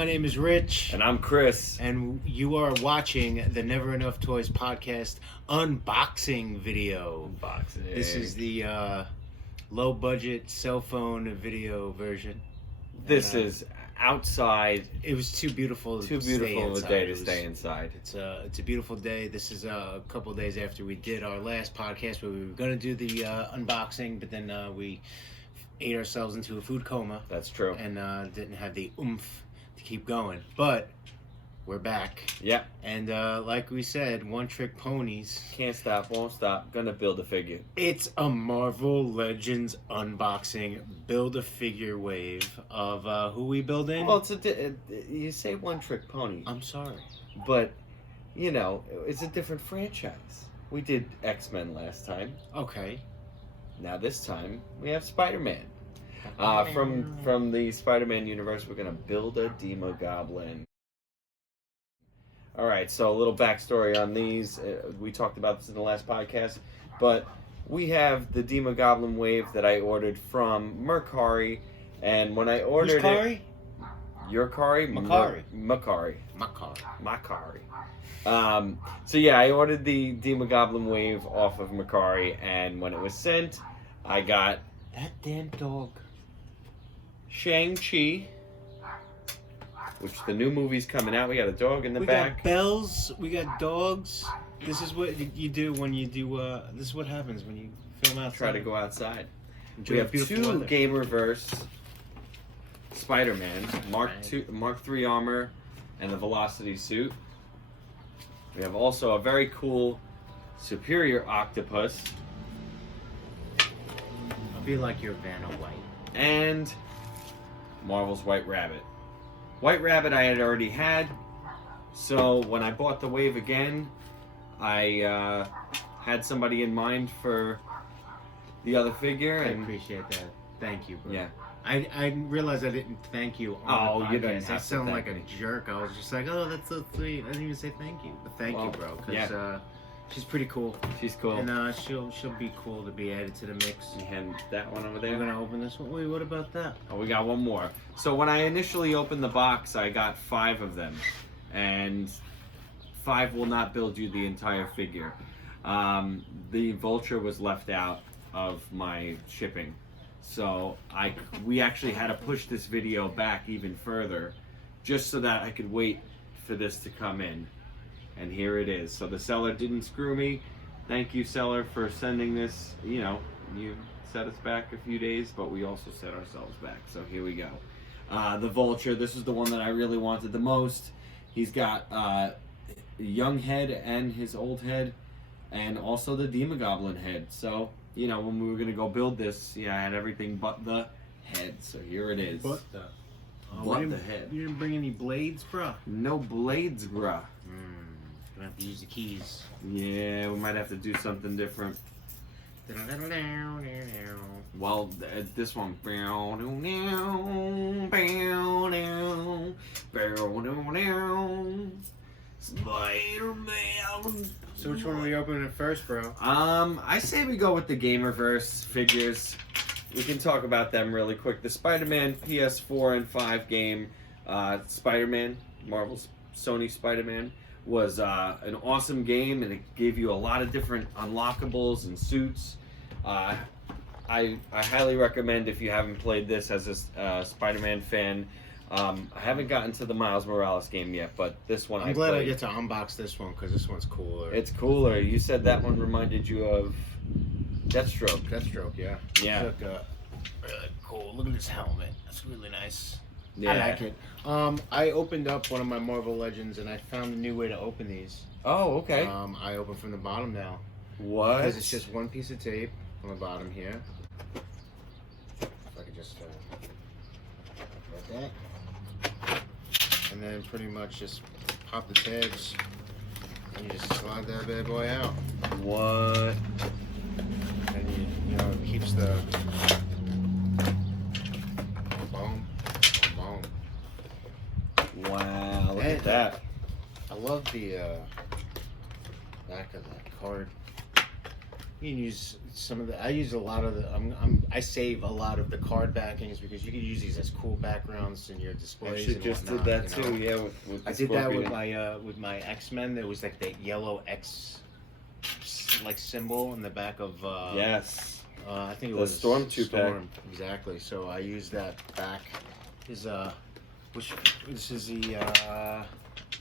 my name is Rich. And I'm Chris. And you are watching the Never Enough Toys podcast unboxing video. Unboxing. This is the low budget cell phone video version. This is outside. It was too beautiful. Too beautiful of a day to stay inside. It's a beautiful day. This is a couple days after we did our last podcast where we were going to do the unboxing, but then we ate ourselves into a food coma. That's true. And didn't have the oomph to keep going. But we're back. Yep. And like we said, one trick ponies. Can't stop, won't stop. Gonna build a figure. It's a Marvel Legends unboxing build-a-figure wave of who we build in. Well, you say one trick pony. I'm sorry. But, you know, it's a different franchise. We did X-Men last time. Okay. Now this time, we have Spider-Man. From the Spider-Man universe, we're gonna build a Demogoblin. Alright, so a little backstory on these. We talked about this in the last podcast, but we have the Demogoblin Wave that I ordered from Mercari, and when I ordered it... Your Kari? Mercari. Macari. So yeah, I ordered the Demogoblin Wave off of Mercari, and when it was sent, I got... That damn dog. Shang Chi, which the new movie's coming out. We got a dog in the back. We got bells. We got dogs. This is what you do when you do. This is what happens when you film outside. Try to go outside. Enjoy we have beautiful two weather. Game Reverse Spider-Man, Mark III armor, and the Velocity suit. We have also a very cool Superior Octopus. I feel like you're Vanna White. And Marvel's White Rabbit. White Rabbit I had already had, so when I bought the wave again, I had somebody in mind for the other figure. I And appreciate that. Thank you, bro. yeah. I realized I didn't thank you on the podcast. You didn't have I to sound thank like me. a jerk. I was just like, oh, that's so sweet. I didn't even say thank you. But thank you, bro. Because she's pretty cool. She's cool. And she'll be cool to be added to the mix. You hand that one over there. We're going to open this one. Wait, what about that? Oh, we got one more. So when I initially opened the box, I got 5 of them. And 5 will not build you the entire figure. The Vulture was left out of my shipping. So we actually had to push this video back even further just so that I could wait for this to come in. And here it is. So the seller didn't screw me. Thank you, seller, for sending this. You know, you set us back a few days, but we also set ourselves back. So here we go. The Vulture, this is the one that I really wanted the most. He's got a young head and his old head, and also the Demogoblin head. So, you know, when we were going to go build this, yeah, I had everything but the head. So here it is. But the head. You didn't bring any blades, bro? No blades, bruh. Gonna have to use the keys. Yeah, we might have to do something different. Well, this one. Spider-Man. So which one are we opening first, bro? I say we go with the Game Reverse figures. We can talk about them really quick. The Spider-Man PS4 and 5 game, Spider-Man, Marvel's Sony Spider-Man, was an awesome game, and it gave you a lot of different unlockables and suits. I highly recommend, if you haven't played this as a Spider-Man fan. I haven't gotten to the Miles Morales game yet, but this one I'm glad I get to unbox this one because this one's cooler. It's cooler. You said that one reminded you of Deathstroke. Deathstroke, yeah. Yeah. Look, really cool. Look at this helmet. That's really nice. Yeah. I like it. I opened up one of my Marvel Legends and I found a new way to open these. Oh, okay. I open from the bottom now. What? Because it's just one piece of tape on the bottom here. If I could just like that. And then pretty much just pop the tabs and you just slide that bad boy out. What? And you know, it keeps the boom, boom. Wow, look at that. I love the back of that card. You can use some of the. I use a lot of the. I save a lot of the card backings because you can use these as cool backgrounds in your displays. Actually, and just did whatnot, that you know? too. Yeah, with the I did that Scorpion. with my X-Men. There was like that yellow X like symbol in the back of. Yes. I think it The was Storm 2-pack. Exactly. So I used that back. Is which this is the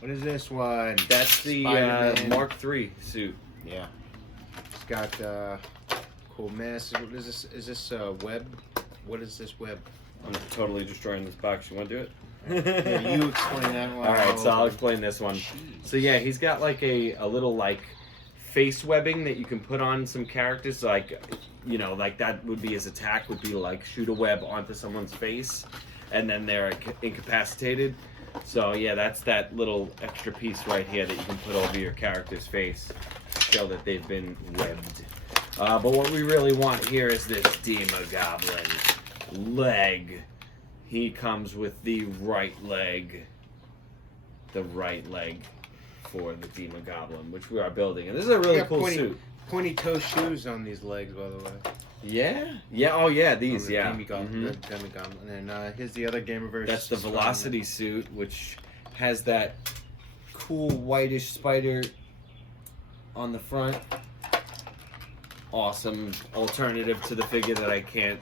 what is this one? That's the Spider-Man. Mark III suit. Yeah. It's got cool mask. What is this? Is this web? What is this web? I'm totally destroying this box. You want to do it? Yeah, you explain that one. All right, so I'll explain this one. Jeez. So yeah, he's got like a little like face webbing that you can put on some characters. Like, you know, like that would be his attack would be like shoot a web onto someone's face, and then they're incapacitated. So yeah, that's that little extra piece right here that you can put over your character's face to show that they've been webbed. But what we really want here is this Demogoblin leg. He comes with the right leg. The right leg for the Demogoblin, which we are building. And this is a really cool suit. Pointy toe shoes on these legs, by the way. Yeah? Yeah, oh yeah, these, The yeah. Demogoblin, the Demogoblin. And here's the other Gamer version. That's the Velocity suit, which has that cool whitish spider on the front. Awesome alternative to the figure that I can't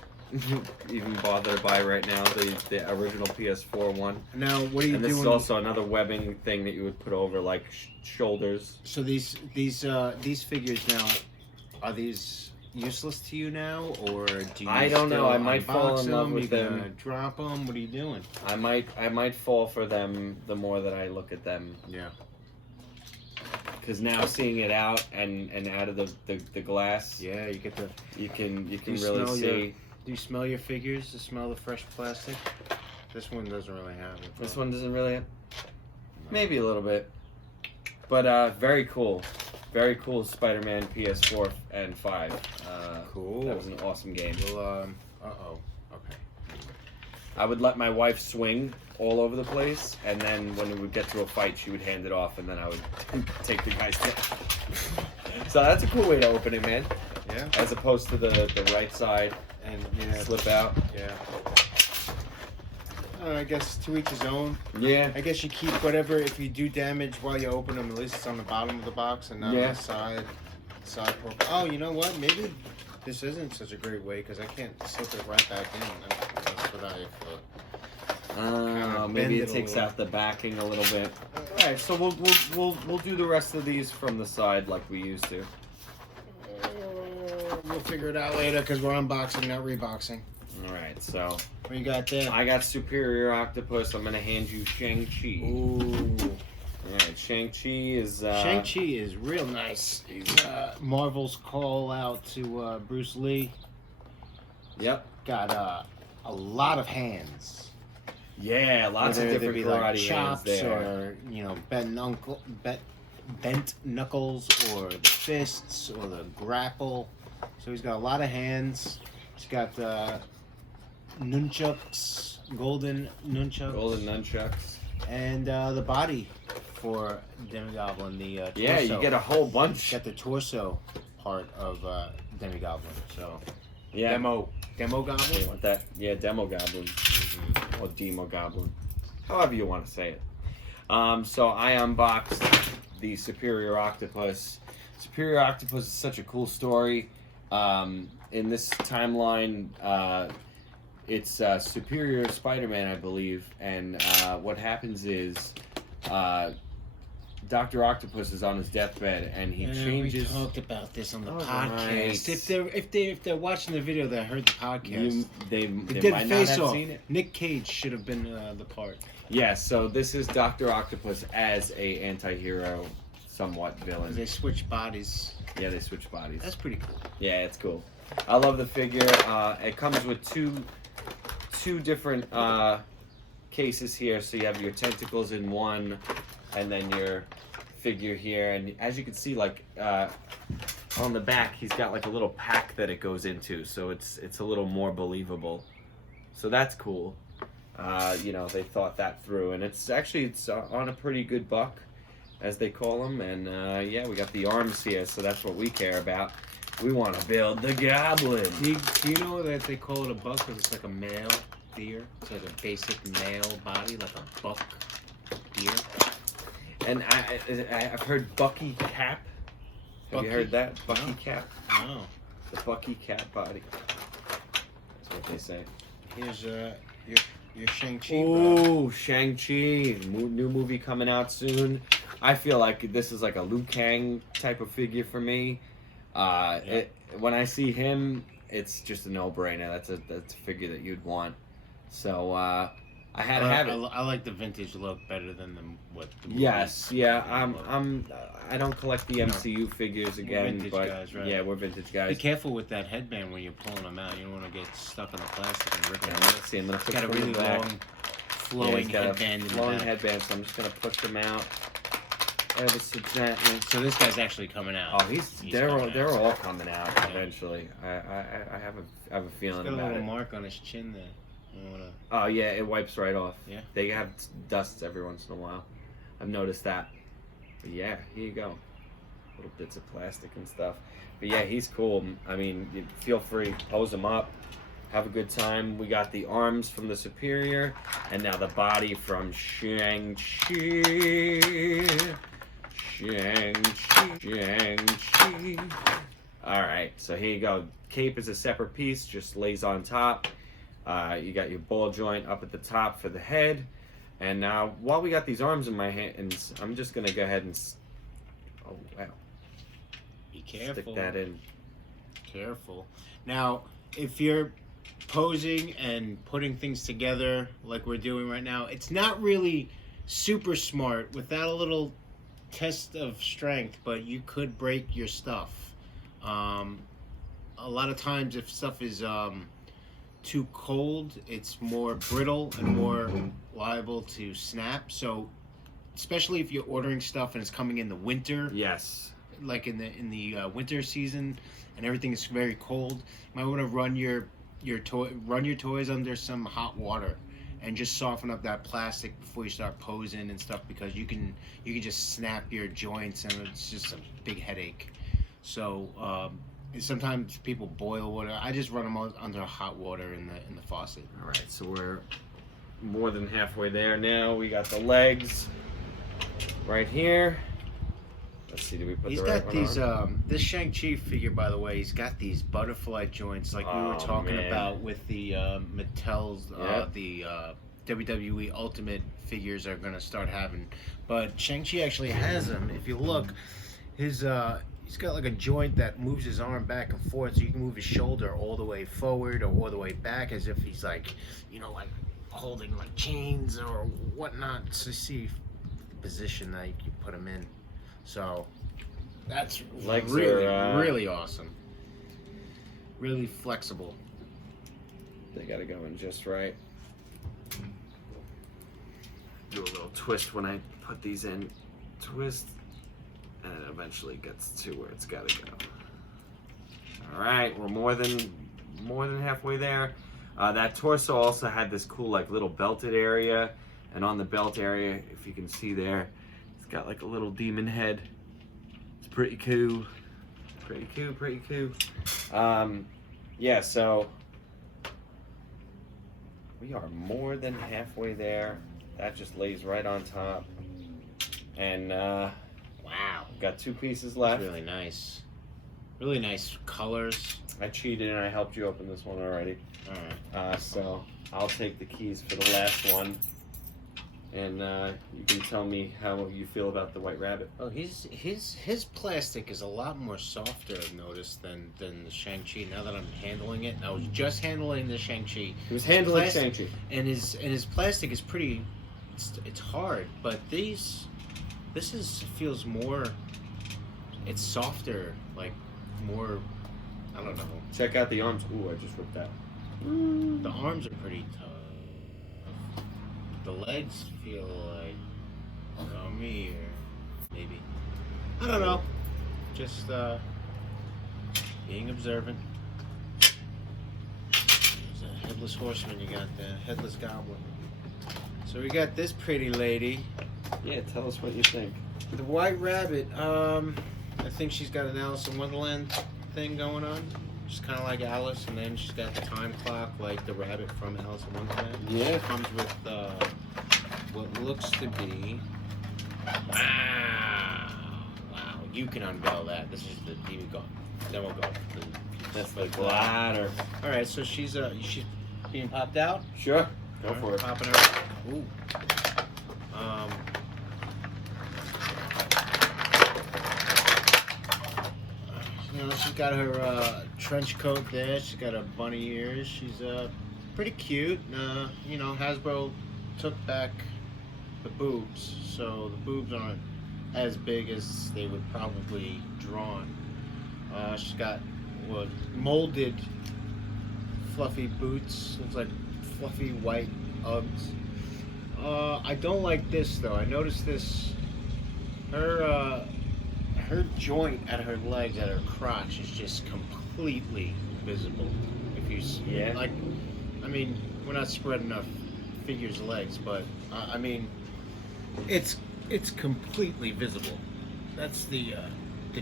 even bother to buy right now, the original PS4 one. Now, what are you And doing? this is also another webbing thing that you would put over like shoulders. So these figures now, are these useless to you now, or do you? I don't know. still I might fall in unbox love them? with You them. gonna drop them? What are you doing? I might fall for them the more that I look at them. Yeah. Because now seeing it out and out of the glass, Yeah, you get the. you can you really smell see. Do you smell your figures? To smell the fresh plastic? This one doesn't really have it. This one doesn't really. Maybe a little bit, but very cool. Very cool Spider-Man PS4 and 5. Cool. That was an awesome game. Well, okay. I would let my wife swing all over the place, and then when we would get to a fight, she would hand it off, and then I would take the guy's down. So that's a cool way to open it, man. Yeah. As opposed to the right side And yeah. slip out. Yeah. I guess to each his own. Yeah. I guess you keep whatever. If you do damage while you open them, at least it's on the bottom of the box and not on the side profile. Oh, you know what? Maybe this isn't such a great way because I can't slip it right back in. That's what I thought. Maybe bend it it a takes little. out the backing a little bit. All right, so we'll do the rest of these from the side like we used to. We'll figure it out later because we're unboxing, not reboxing. All right, so What you got there? I got Superior Octopus. I'm gonna hand you Shang Chi. Ooh. All right, Shang Chi is. Shang Chi is real nice. He's Marvel's call out to Bruce Lee. Yep. Got a lot of hands. Yeah, lots of Whether they different be karate like hands chops there. or bent knuckles or the fists or the grapple. So he's got a lot of hands. He's got nunchucks, golden nunchucks, Golden nunchucks. and the body for Demogoblin. The torso. Yeah, you get a whole bunch. Got the torso part of Demogoblin. So Yeah. You Demogoblin. want that? Yeah, Demogoblin. Or Demogoblin. However you want to say it. So I unboxed the Superior Octopus. Superior Octopus is such a cool story. In this timeline, it's Superior Spiderman, I believe. And what happens is Dr. Octopus is on his deathbed, and he changes. We talked about this on the Oh, podcast. nice. If they're watching the video, they heard the podcast. They did might not face have off. seen it. Nick Cage should have been the part. Yeah, so this is Dr. Octopus as a anti-hero, somewhat They villain. switch bodies. Yeah, they switch bodies. That's pretty cool. Yeah, it's cool. I love the figure. It comes with two different cases here. So you have your tentacles in one, and then your figure here. And as you can see, like on the back, he's got like a little pack that it goes into, so it's a little more believable. So that's cool. You know, they thought that through, and it's on a pretty good buck, as they call them. And yeah, we got the arms here, so that's what we care about. We want to build the goblin. Do you know that they call it a buck because it's like a male deer? It's like a basic male body, like a buck deer. And I've heard Bucky Cap. Have you heard that? Bucky Cap? No. The Bucky Cap body. That's what they say. Here's your Shang Chi. Ooh, Shang Chi, new movie coming out soon. I feel like this is like a Liu Kang type of figure for me. When I see him, it's just a no-brainer. That's a figure that you'd want. So I had to have it. I like the vintage look better than what the Yes, yeah. I don't collect the MCU figures again, vintage but guys, right? yeah, we're vintage guys. Be careful with that headband when you're pulling them out. You don't want to get stuck on the plastic and rip it out. Let's see. I'm gonna It's push got a them really back. long, flowing headband in the Flowing back. headband, so I'm just gonna push them out ever so gently. So this guy's actually coming out. Oh, they're all coming out eventually. I have a feeling He's got a about little it. mark on his chin there. You wanna... Oh yeah, it wipes right off. Yeah. They have dusts every once in a while. I've noticed that. But yeah, here you go. Little bits of plastic and stuff. But yeah, he's cool. I mean, you feel free, pose him up, have a good time. We got the arms from the Superior, and now the body from Shang Chi. Shang Chi. All right, so here you go. Cape is a separate piece, just lays on top. You got your ball joint up at the top for the head. And now, while we got these arms in my hands, I'm just going to go ahead and... Oh, wow. Be careful. Stick that in. Careful. Now, if you're posing and putting things together like we're doing right now, it's not really super smart without a little test of strength, but you could break your stuff. A lot of times if stuff is too cold, it's more brittle and more liable to snap. So especially if you're ordering stuff and it's coming in the winter, Yes. like in the winter season and everything is very cold, you might want to run your toys under some hot water and just soften up that plastic before you start posing and stuff, because you can just snap your joints and it's just a big headache. So sometimes people boil water. I just run them under hot water in the faucet. All right, so we're more than halfway there now. We got the legs right here. Let's see, did we put He's the right got one these on? this Shang-Chi figure, by the way, he's got these butterfly joints like we were Oh, talking man. about with the Mattel's Yep. the WWE Ultimate figures are going to start having. But Shang-Chi actually has them. If you look, his he's got like a joint that moves his arm back and forth, so you can move his shoulder all the way forward or all the way back, as if he's like, like holding like chains or whatnot to see the position that you put him in. So that's Legs really, are, really awesome. Really flexible. They gotta go in just right. Do a little twist when I put these in. Twist. And it eventually gets to where it's gotta go. Alright, we're more than halfway there. That torso also had this cool like little belted area. And on the belt area, if you can see there, it's got like a little demon head. It's pretty cool. Pretty cool. Yeah, so we are more than halfway there. That just lays right on top. And Wow. got two pieces That's left. really nice. Really nice colors. I cheated and I helped you open this one already. Alright. So I'll take the keys for the last one. And you can tell me how you feel about the White Rabbit. Oh, his plastic is a lot more softer, I've noticed, than the Shang-Chi. Now that I'm handling it, I was just handling the Shang-Chi. He was handling plastic- Shang-Chi. And his plastic is pretty. It's hard, but this feels more. It's softer, like more. I don't know. Check out the arms. Ooh, I just ripped that. The arms are pretty tough. The legs feel like me, or maybe. I don't know. Just being observant. There's a headless horseman you got there, headless goblin. So we got this pretty lady. Yeah, tell us what you think. The White Rabbit, I think she's got an Alice in Wonderland thing going on. Just kind of like Alice, and then she's got the time clock like the rabbit from Alice in Wonderland. Yeah. It comes with what looks to be... Wow! Wow, you can unveil that. This is the Demogoblin. That's the glider. Alright, so she's being popped out? Sure. Go for it. Popping her. Ooh. You know, she's got her trench coat there. She's got her bunny ears. She's pretty cute. You know, Hasbro took back the boobs, so the boobs aren't as big as they would probably drawn. She's got molded fluffy boots. Looks like fluffy white Uggs. I don't like this though. I noticed this. Her joint at her legs, at her crotch, is just completely visible. If you see, Yeah. like, I mean, we're not spreading enough figures' legs, but I mean, it's completely visible. That's the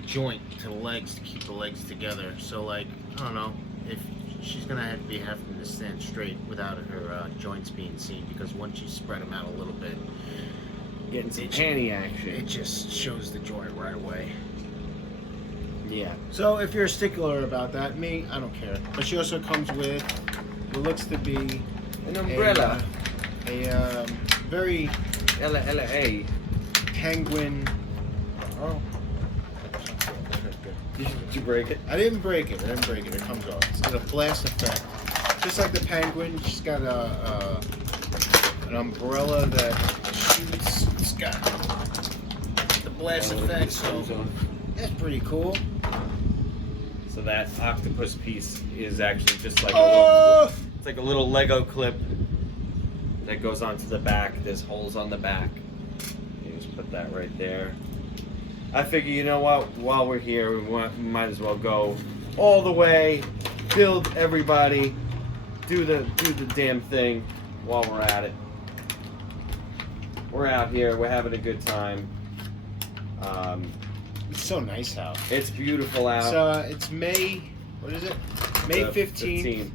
joint to the legs to keep the legs together. So like, I don't know if she's gonna have to be having to stand straight without her joints being seen, because once you spread them out a little bit, Getting some panty action. it just shows the joint right away. Yeah. So if you're a stickler about that, me, I don't care. But she also comes with what looks to be An umbrella. a very LA. penguin. Oh. Did you break it? I didn't break it. It comes off. It's got a blast effect, just like the penguin. She's got an umbrella that shoots. It's got the blast effect, so that's pretty cool. So that octopus piece is actually just like a little, it's like a little Lego clip that goes onto the back. There's holes on the back. You just put that right there. I figure, you know what? While we're here, we might as well go all the way, build everybody, do the damn thing while we're at it. We're out here. We're having a good time. It's so nice out. It's beautiful out. It's May. What is it? May 15th.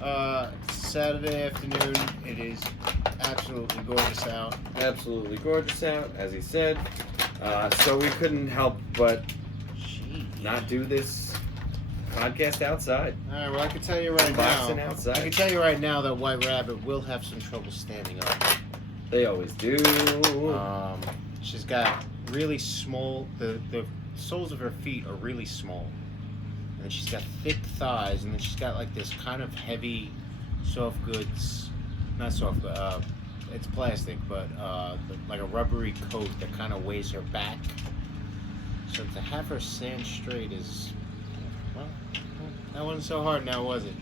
15th. Saturday afternoon. It is absolutely gorgeous out. Absolutely gorgeous out, as he said. So we couldn't help but not do this podcast outside. All right. Well, I can tell you right Unboxing now. outside. I can tell you right now that White Rabbit will have some trouble standing up. They always do. She's got really small. The soles of her feet are really small, and then she's got thick thighs, and then she's got like this kind of heavy, soft goods. Not soft. It's plastic, but like a rubbery coat that kind of weighs her back. So to have her stand straight is, well, that wasn't so hard now, was it?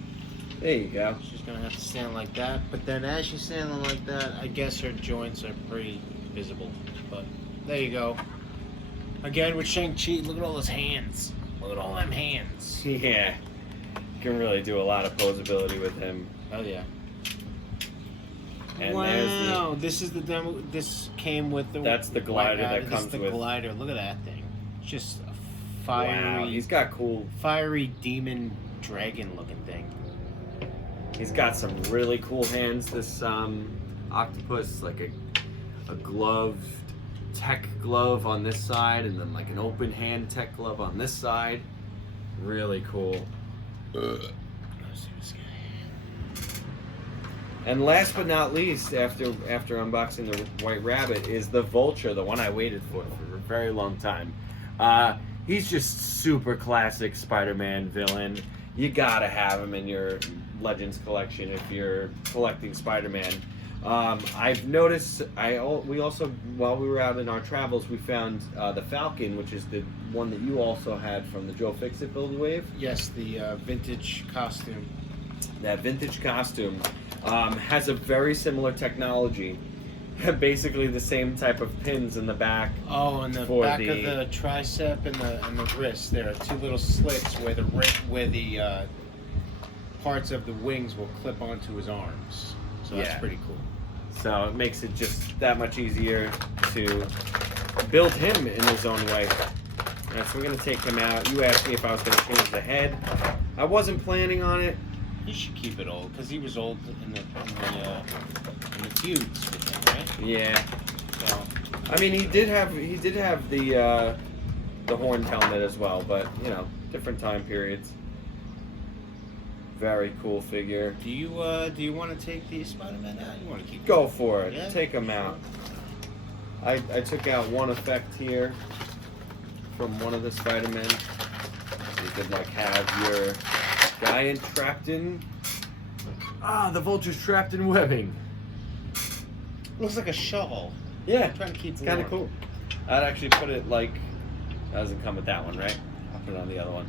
There you go. She's gonna have to stand like that. But then as she's standing like that, I guess her joints are pretty visible. But there you go. Again with Shang Chi, look at all those hands. Look at all them hands. Yeah. Can really do a lot of posability with him. Oh yeah. And wow, this is the demo. This came with the. That's the glider that this comes is the with. glider. Look at that thing. It's just a fiery. Wow, he's got cool. Fiery demon dragon looking thing. He's got some really cool hands. This octopus, like a gloved tech glove on this side, and then like an open hand tech glove on this side. Really cool. Let's see this guy. And last but not least, after unboxing the White Rabbit, is the Vulture, the one I waited for a very long time. He's just super classic Spider-Man villain. You gotta have him in your Legends collection if you're collecting Spider-Man. I've noticed. We also, while we were out in our travels, we found the Falcon, which is the one that you also had from the Joe Fixit Build Wave. Yes, the vintage costume. That vintage costume has a very similar technology. Basically the same type of pins in the back. Oh, and the back of the tricep and the wrist. There are two little slits where the parts of the wings will clip onto his arms. So that's pretty cool. So it makes it just that much easier to build him in his own way. Alright, so we're gonna take him out. You asked me if I was gonna change the head. I wasn't planning on it. You should keep it old, because he was old in the feuds with him, right? Yeah. So, I mean, he did have the horned helmet as well, but you know, different time periods. Very cool figure. do you want to take the Spider-Man out? You want to keep Go for it. Yeah? Take him out. I took out one effect here from one of the Spider-Men. You could like have your guy trapped in. The Vulture's trapped in webbing. Looks like a shovel. Yeah, I'm trying to keep it's kind of warm. cool. I'd actually put it like, that doesn't come with that one, right? I'll put it on the other one.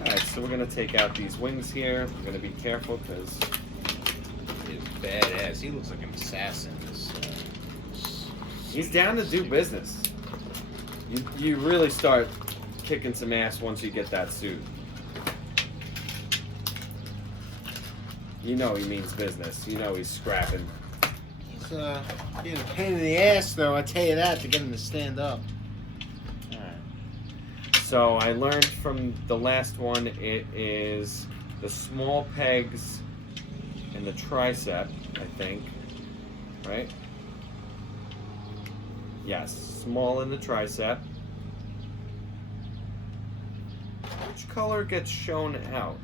Alright, so we're going to take out these wings here. We're going to be careful because He's badass. He looks like an assassin. he's down to do business. You really start kicking some ass once you get that suit. You know he means business. You know he's scrapping. He's being a pain in the ass, though. I tell you that, to get him to stand up. All right. So I learned from the last one, it is the small pegs in the tricep, I think. Right? Yes, small in the tricep. Which color gets shown out?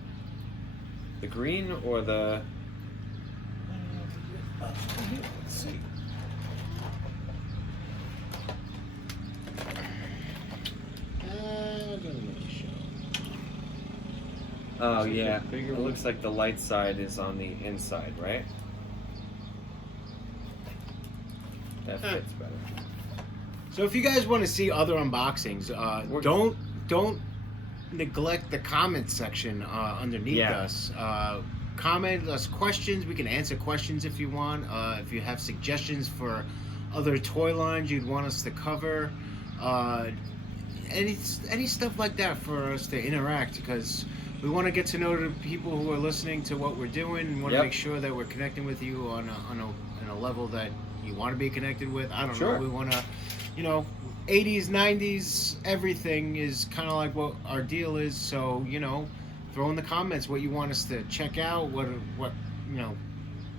The green or the... Let's see. Doesn't really show. Oh Is it yeah, the bigger it one? looks like the light side is on the inside, right? That fits better. So if you guys want to see other unboxings, don't neglect the comment section underneath Yeah. us. Comment us questions. We can answer questions if you want. If you have suggestions for other toy lines you'd want us to cover, any stuff like that for us to interact, because we want to get to know the people who are listening to what we're doing, and want to Yep. make sure that we're connecting with you on a level that you want to be connected with. I don't Sure. know. We want to, 80s, 90s, everything is kind of like what our deal is. So, throw in the comments what you want us to check out,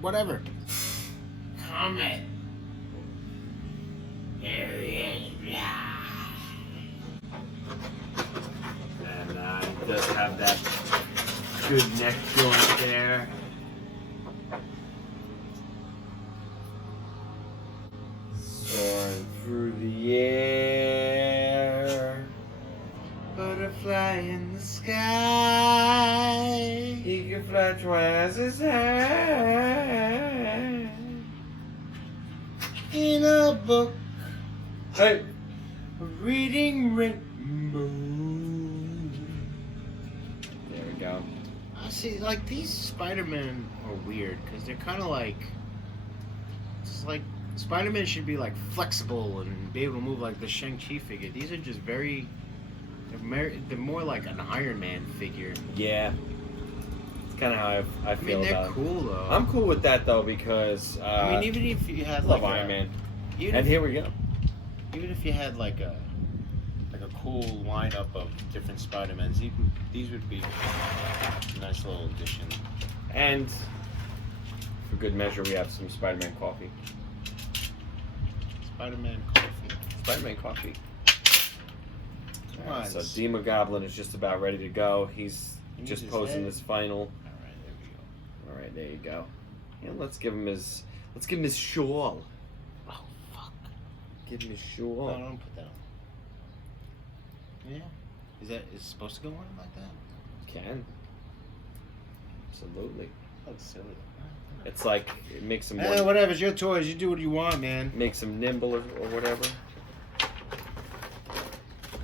whatever. Comment. There he is. And it does have that good neck joint there. Soaring through the air. Butterfly in the sky. He can fly twice as high. In a book, Hey! reading rainbow. There we go. I see, like, these Spider-Man are weird because they're kind of like, it's like Spider-Man should be like flexible and be able to move like the Shang Chi figure. These are just they're more like an Iron Man figure. Yeah. It's kind of how I feel they're about it. cool though. I'm cool with that though because even if you had love like Iron Man. even And if, here we go. even if you had like a cool lineup of different Spider-Mans, these would be a nice little addition. And for good measure, we have some Spider-Man coffee. Spider-Man coffee. Spider-Man coffee. Come Alright, on. so Demogoblin is just about ready to go. He's He just needs his posing head. his final. Alright, there we go. All right, there you go. Yeah, let's give him his shawl. Oh, fuck. Give him his No, shawl. don't put that on. Yeah. Is it supposed to go on like that? Can. Absolutely. That's silly. It's like it makes him Whatever. It's your toys. You do what you want, man. makes him nimble or whatever.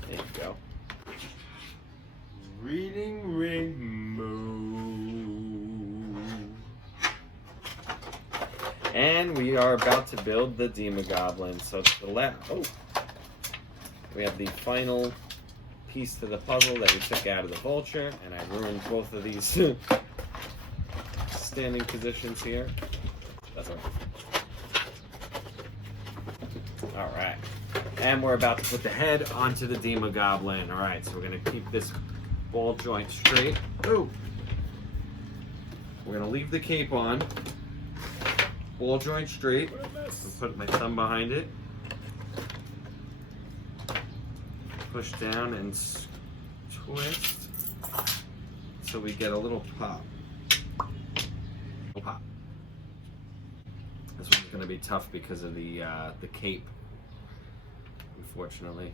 There you go. Reading rainbow. And we are about to build the Demogoblin. So to the left, we have the final piece to the puzzle that we took out of the Vulture, and I ruined both of these standing positions here. That's all right. All right. And we're about to put the head onto the Demogoblin. All right, so we're going to keep this ball joint straight. Ooh. We're going to leave the cape on. Ball joint straight. Put my thumb behind it. Push down and twist so we get a little pop. Pop. This one's going to be tough because of the cape. Unfortunately,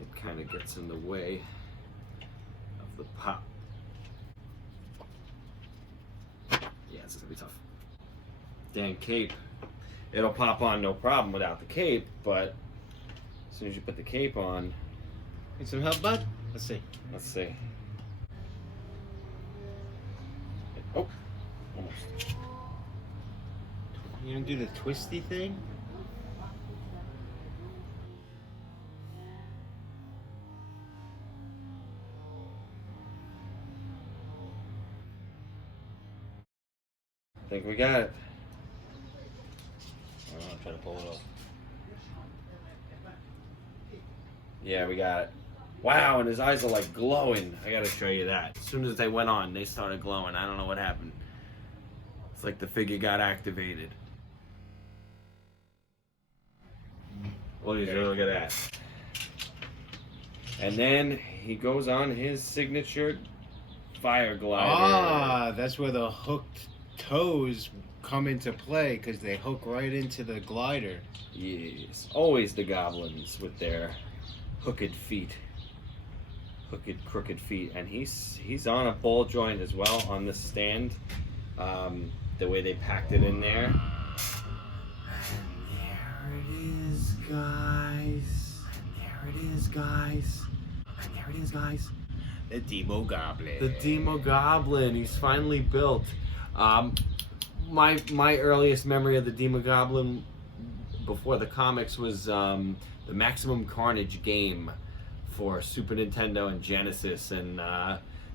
it kind of gets in the way of the pop. Yeah, it's going to be tough. Dang cape. It'll pop on no problem without the cape, but as soon as you put the cape on... Need some help, bud? Let's see. Let's see. Oh, almost. You gonna do the twisty thing? I think we got it. I'll try to pull it off. Yeah, we got it. Wow, and his eyes are like glowing. I gotta show you that. As soon as they went on, they started glowing. I don't know what happened. It's like the figure got activated. Look at that. And then he goes on his signature fire glider. Ah, that's where the hooked toes come into play, because they hook right into the glider. Yes, always the goblins with their hooked feet. Hooked, crooked feet. And he's on a ball joint as well on the stand. The way they packed it in there. And there it is, guys. And there it is, guys. And there it is, guys. The Demogoblin. The Demogoblin. He's finally built. My earliest memory of the Demogoblin before the comics was the Maximum Carnage game for Super Nintendo and Genesis, and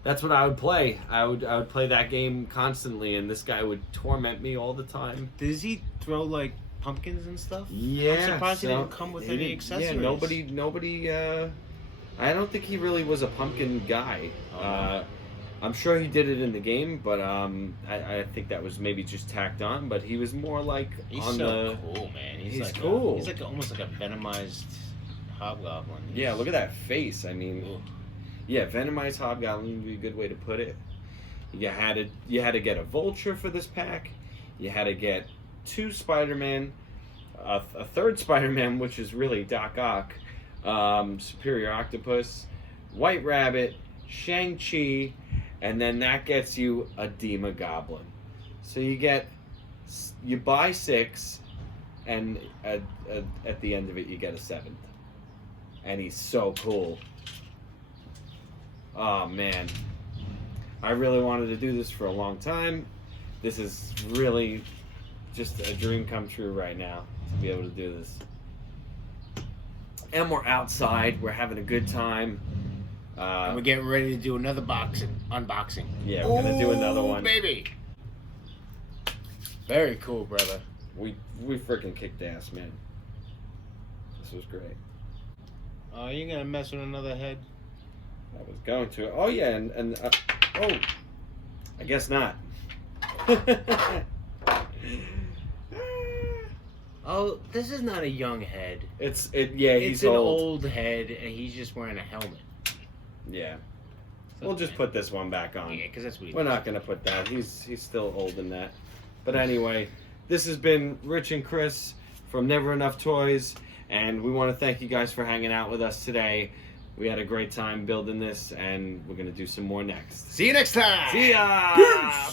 that's what I would play. I would play that game constantly, and this guy would torment me all the time. Does he throw like pumpkins and stuff? Yeah, I'm surprised he didn't come with any accessories. Yeah, nobody. I don't think he really was a pumpkin guy. I'm sure he did it in the game, but I think that was maybe just tacked on. But he was more like he's on so cool, man. He's like cool. He's like almost like a venomized hobgoblin. Yeah, look at that face. I mean, yeah, venomized hobgoblin would be a good way to put it. You had to get a Vulture for this pack. You had to get 2 Spider-Man, a third Spider-Man, which is really Doc Ock, Superior Octopus, White Rabbit, Shang Chi, and then that gets you a Demogoblin. So you buy 6, and at the end of it you get a 7th. And he's so cool. Oh man, I really wanted to do this for a long time. This is really just a dream come true right now to be able to do this. And we're outside, we're having a good time. And we're getting ready to do another unboxing. Yeah, we're gonna do another one. Baby. Very cool, brother. We freaking kicked ass, man. This was great. Oh, you gonna mess with another head? I was going to. Oh yeah, and oh, I guess not. Oh, this is not a young head. Yeah, It's he's an old. old head, and he's just wearing a helmet. Yeah. We'll just put this one back on. Yeah, because that's what We're not gonna put that. He's still old in that. But anyway, this has been Rich and Chris from Never Enough Toys, and we want to thank you guys for hanging out with us today. We had a great time building this, and we're gonna do some more next. See you next time. See ya. Peace.